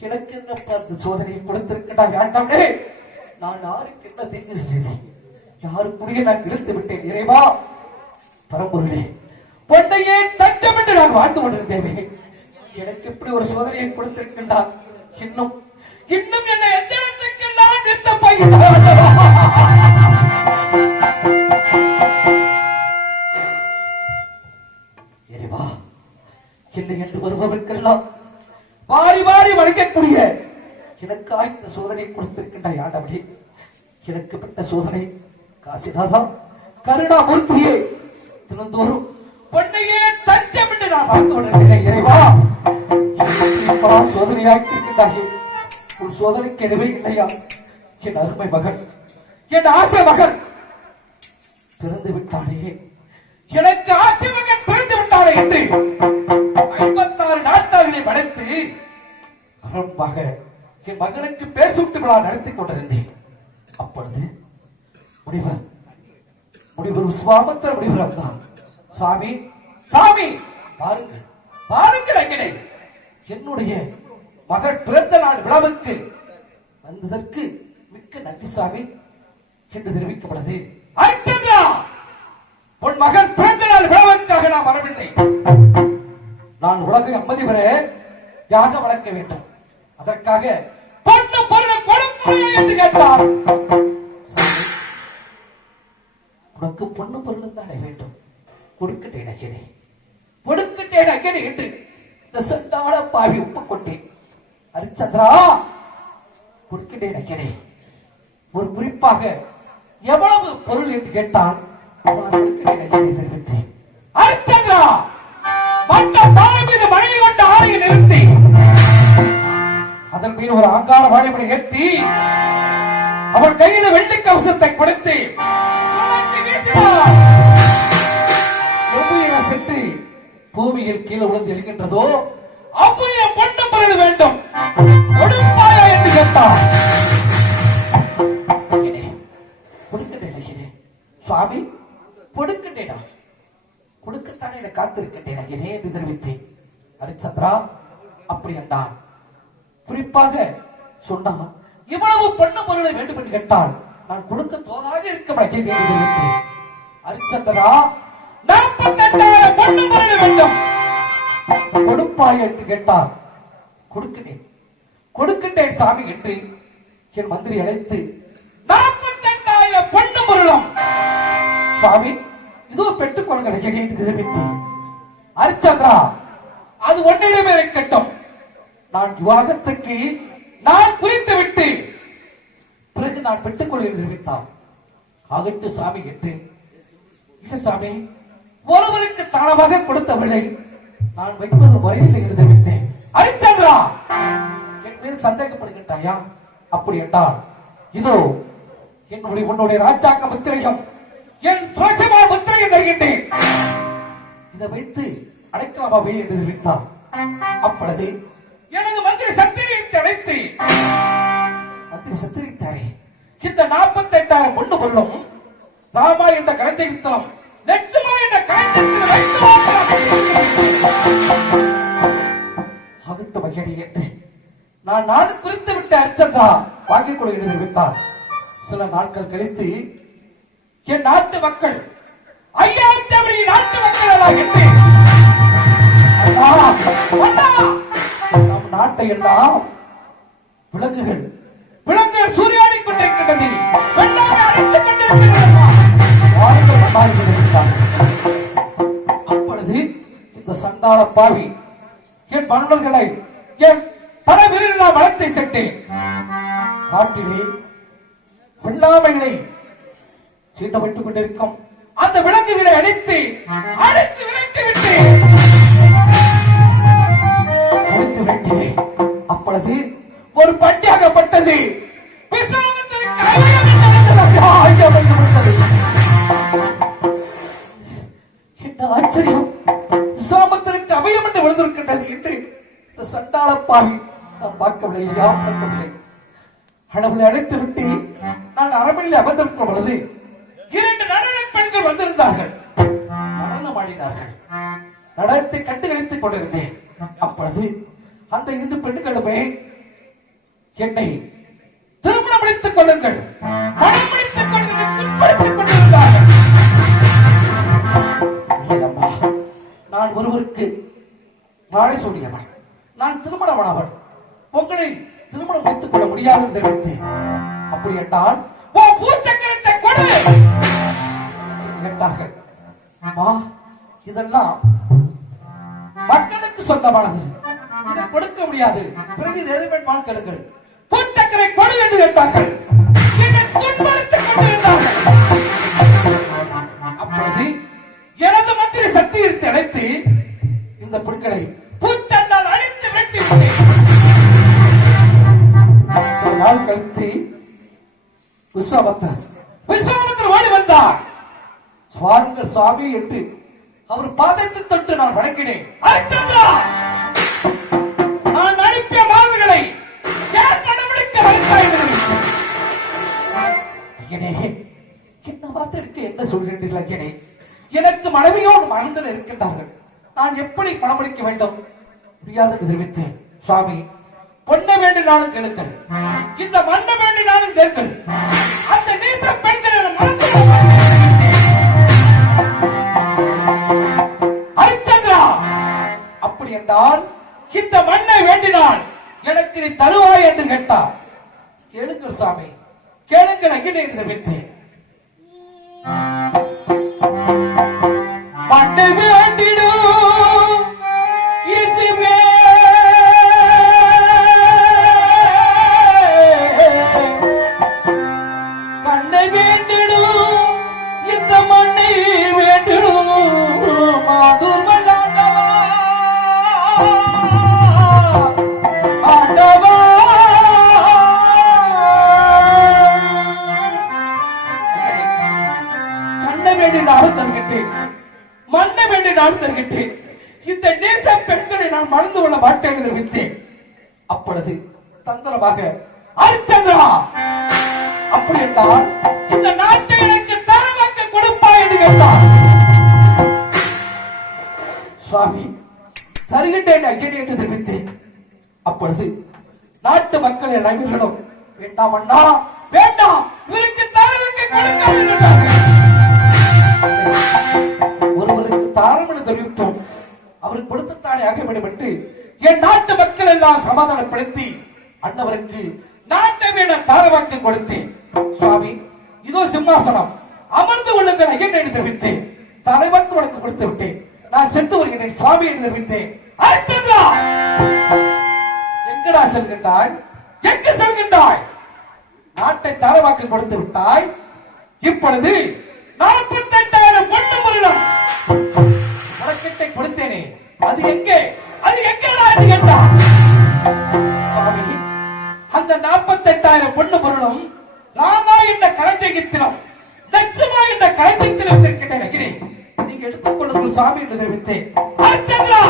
எனக்கு அந்த சோதனையை கொடுத்திருக்கடா வேண்டாமே நான் யாருக்கு என்ன தீங்கு செஞ்சேன்? யாருக்குரிய நான் இழுத்து விட்டேன். இறைவா பரம்பொருளே பொண்ணையே தஞ்சம் என்று நான் வாழ்ந்து கொண்டிருந்தேன். எனக்கு இப்படி ஒரு சோதனையை கொடுத்திருக்கின்றார் இன்னும் இன்னும் என்னை எந்த இடத்துக்கெல்லாம் நிறுத்த இறைவா சோதனை கொடுத்திருக்கின்ற ஆண்டவனே எனக்கு பட்ட சோதனை. காசிநாதா கருணாமூர்த்தியே தினந்தோறும் பொன்னையே தஞ்சம் என்று நான் பார்த்து கொண்டிருக்கிறேன் இறைவா எனக்கு இப்படா சோதனையாக்கி உன் சோதனைக்கு எதுவே இல்லையா? என் அருமை மகன் என் ஆசை மகன் பிறந்து விட்டானே எனக்கு ஆசை மகன் பிறந்து விட்டானே என்று ஐம்பத்தாறு நாட்டார்களை படைத்து அரும்பாக என் மகனுக்கு பேர் சூட்டு விழா நடத்தி கொண்டிருந்தேன். அப்பொழுது முடிவர் முடிவர் விஸ்வாமத்திர முடிவர் வந்தார் சாமி சாமி பாருங்கள் பாருங்கள் அங்கே. என்னுடைய மகள் பிறந்த நாள் விழாவுக்கு வந்ததற்கு மிக்க நன்றி சாமி என்று தெரிவிக்கப்பட்டது. அரிச்சந்திரா உன் மகன் பிறந்த நாள் விழாவுக்காக நான் வரவில்லை. நான் உலக அம்மதி பெற யாக வளர்க்க வேண்டும். அதற்காக பொண்ணு பொருளை கொடுப்பாயா என்று கேட்டார். உனக்கு பொண்ணு பொருள் தானே வேண்டும்? கொடுக்கட்டேன் அய்யனே கொடுக்கட்டேன் அய்யனே என்று இந்த சண்டாள பாவி ஒப்புக்கொண்டேன். ஹரிச்சந்திரா கொடுக்கட்டேன் ஐயனே ஒரு குறிப்பாக எவ்வளவு பொருள் என்று கேட்டான் கொடுக்கட்டேன் கொடுக்கிறேன் தெரிவித்தேன் ஹரிச்சந்திரா மட்ட பாறை அதன் மீது ஒரு ஆங்கார வாழைமணி ஏற்றி அவர் கையில வெள்ளி கவசத்தை கொடுத்து சுழற்றி பூமியில் கீழே விழுந்து எழுகின்றதோ அவ்வுயிரை பொண்ணு பிறகு வேண்டும். கொடுப்பாயா என்று கேட்டார். சுவாமி கொடுக்கின்றேனா கொடுக்கத்தானே என்னை காத்திருக்கின்றேன் என்று தெரிவித்தேன். ஹரிச்சந்திரா அப்படி என்றான். குறிப்பாக சொன்னால் இவ்வளவு பொண்ணு பொருளை வேண்டும் என்று கேட்டால் நான் கொடுக்க தோதாக இருக்க மாட்டேன் ஹரிச்சந்திரா நாற்பத்தெட்டாயிரம் பொண்ணு பொருளை வேண்டும். கொடுப்பாய் என்று கேட்டார் கொடுக்கிறேன் கொடுக்கின்றேன் சாமி என்று என் மந்திரி அழைத்து நாற்பத்தெட்டாயிரம் பொண்ணு பொருளும். சாமி இதோ பெற்றுக் கொள்கிறேன் என்று தெரிவித்தேன் ஹரிச்சந்திரா அது ஒன்றிடமே இருக்கட்டும். நான் விவாகத்துக்கு நான் குறித்து விட்டு பிறகு நான் பெற்றுக் கொள்ள தெரிவித்தான் ஆகட்டு சாமி என்று. இல்ல சாமி ஒருவருக்கு தானமாக கொடுத்த விலை நான் வைப்பது முறையில் என்று தெரிவித்தேன் ஹரிச்சந்திரா! என் மீது சந்தேகப்படுகின்றாயா அப்படி என்றால் இதோ என்னுடைய உன்னுடைய ராஜாங்க முத்திரையும் என் துளசிமா முத்திரையை தருகின்றேன். இதை வைத்து அடைக்கலாமாவே என்று தெரிவித்தார் அப்பொழுது எனது மந்திரி சத்திரியத்தை அழைத்து மந்திரி சத்திரித்தாரே இந்த நாற்பத்தி எட்டாயிரம் பொண்ணு கொள்ளும். ராமா என்ற கலைச்செலுத்தம் லட்சுமா என்ற கலைச்செலுத்தில் வைத்து அகட்டு மகிழி என்று. நான் நாடு குறித்து விட்ட அர்ச்சந்தா வாங்கிக் கொள்ள எழுதி தெரிவித்தார் சில நாட்கள் கழித்து என் நாட்டு மக்கள் ஐயா தமிழ் நாட்டு மக்கள் என்று. அண்ணா, நாட்டை எல்லாம் விளக்குகள். விலங்குகள் சூரியாடி கொண்டிருக்கின்றது. வெள்ளாமை அடித்துக் கொண்டிருக்கின்றது அப்பொழுது இந்த சண்டாள பாவி என் மன்னர்களை என் பல வீரர்களா வளத்தை செட்டேன் காட்டிலே வெள்ளாமைகளை சீட்டப்பட்டுக் கொண்டிருக்கும். அந்த விலங்குகளை அடித்து அடித்து விரட்டி விட்டு ஒரு பண்டியாகப்பட்டது. ஆச்சரியம்? அபயம் என்று விழுந்திருக்கின்றது என்று இந்த சண்டாள பாவி பார்க்கவில்லை பார்க்கவில்லை. அழைத்து விட்டு நான் அரண்மனையில் அமர்ந்திருக்கும் பொழுது இரண்டு நடன பெண்கள் வந்திருந்தார்கள். நடனம் ஆடினார்கள் நடனத்தை கண்டு கழித்துக் கொண்டிருந்தேன். அப்பொழுது அந்த இரு பெண்களுமே என்னை திருமணம் முடித்துக் கொள்ளுங்கள். மனம் முடித்துக் கொள்ளுங்கள். கொண்டிருந்தார்கள். நான் ஒருவருக்கு வாழை சூடியவன். நான் திருமணமானவன். உங்களை திருமணம் வைத்துக் கொள்ள முடியாது என்று தெரிவித்தேன் அப்படி என்றால் ஓ பூச்சக்கரத்தை கொடு! கேட்டார்கள். அம்மா இதெல்லாம் மக்களுக்கு சொந்தமானது. இதை கொடுக்க முடியாது. பிறகு நேர்மையான வாழ்க்கெடுங்கள் பூச்சக்கரை கொடு என்று கேட்டார்கள் என்னை துன்புறுத்திக் கொண்டிருந்தார்கள். அப்பொழுது எனது மந்திரி சக்தியத்தை அழைத்து இந்த பெண்களை பூச்சந்தால் அழித்து வெட்டி சில நாள் கழித்து விஸ்வாமத்தர் விஸ்வாமத்தர் ஓடி வந்தார். சுவாருங்கள் சுவாமி என்று அவர் பாதத்தை தொட்டு நான் வணங்கினேன். அரிச்சந்திரா! என்ன வார்த்தைக்கு என்ன சொல்கின்றீர்கள் அக்கினே எனக்கு மனைவியோடு மறந்தல் இருக்கின்றார்கள் நான் எப்படி பணமளிக்க வேண்டும்? முடியாது என்று தெரிவித்தேன் சுவாமி பொண்ண வேண்டினாலும் கெழுக்கள் இந்த மண்ண வேண்டினாலும் கேட்கள் அந்த நீச பெண்கள் ஹரிச்சந்திரா அப்படி என்றால் இந்த மண்ணை வேண்டினால் எனக்கு நீ தருவாய் என்று கேட்டார். எழுங்கள் சாமி கேளுங்கள் அகிலே என்று தெரிவித்தேன் மாட்டேன் என்று தெரிவித்தேன் அப்பொழுது தந்திரமாக அரிச்சந்திரா அப்படி என்றால் இந்த நாட்டை எனக்கு தரமாக்க கொடுப்பா என்று கேட்டார் சுவாமி தருகின்றேன் அய்யனே என்று தெரிவித்தேன். அப்பொழுது நாட்டு மக்கள் அனைவர்களும் வேண்டாம் அண்ணா வேண்டாம் இவருக்கு தாரவுக்கு கொடுக்காது ஒருவருக்கு தாரம் என்று தெரிவித்தோம். அவருக்கு கொடுத்துத்தானே ஆக வேண்டும் என்று என் நாட்டு மக்கள் எல்லாம் சமாதானப்படுத்தி அண்ணவருக்கு நாட்டை வேண தாரவாக்கு கொடுத்தேன். சுவாமி இதோ சிம்மாசனம். அமர்ந்து கொள்ளுங்கள் ஐயன் என்று தெரிவித்தேன். தலைவருக்கு உனக்கு கொடுத்து விட்டேன். நான் சென்று வருகிறேன். சுவாமி என்று தெரிவித்தேன். அடுத்ததா எங்கடா செல்கின்றாய்? எங்கு செல்கின்றாய்? நாட்டை தாரவாக்கு கொடுத்து விட்டாய். இப்பொழுது நாற்பத்தி எட்டாயிரம் பொண்ணு முருகன். உனக்கிட்ட கொடுத்தேனே. அது எங்கே? அது எங்கடா என்று சுவாமி அந்த நாற்பத்தி எட்டாயிரம் பொண்ணு பொருளும் ராமா என்ற களஞ்சயத்திலும் லட்சுமா என்ற களஞ்சயத்திலும் இருக்கின்றன நீங்க எடுத்துக்கொள்ளுங்கள் சுவாமி என்று தெரிவித்தேன். அடுத்ததா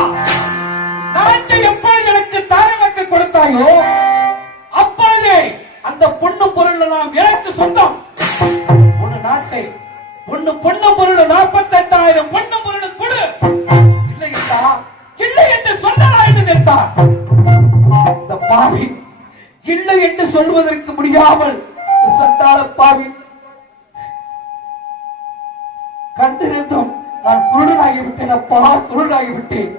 நாட்டை எப்பொழுது எனக்கு தாரவாக்கு கொடுத்தாயோ அப்பொழுதே அந்த பொண்ணு பொருள் எல்லாம் எனக்கு சொந்தம். ஒண்ணு நாட்டை ஒன்னு பொண்ணு பொருள் நாற்பத்தி எட்டாயிரம் பொண்ணு பொருள் கொடு. இந்த பாவி இல்லை என்று சொல்வதற்கு முடியாமல் இந்த சண்டாள பாவி கண்டிருந்தும் நான் குருடனாகிவிட்டேன் அப்பா குருடனாகிவிட்டேன்.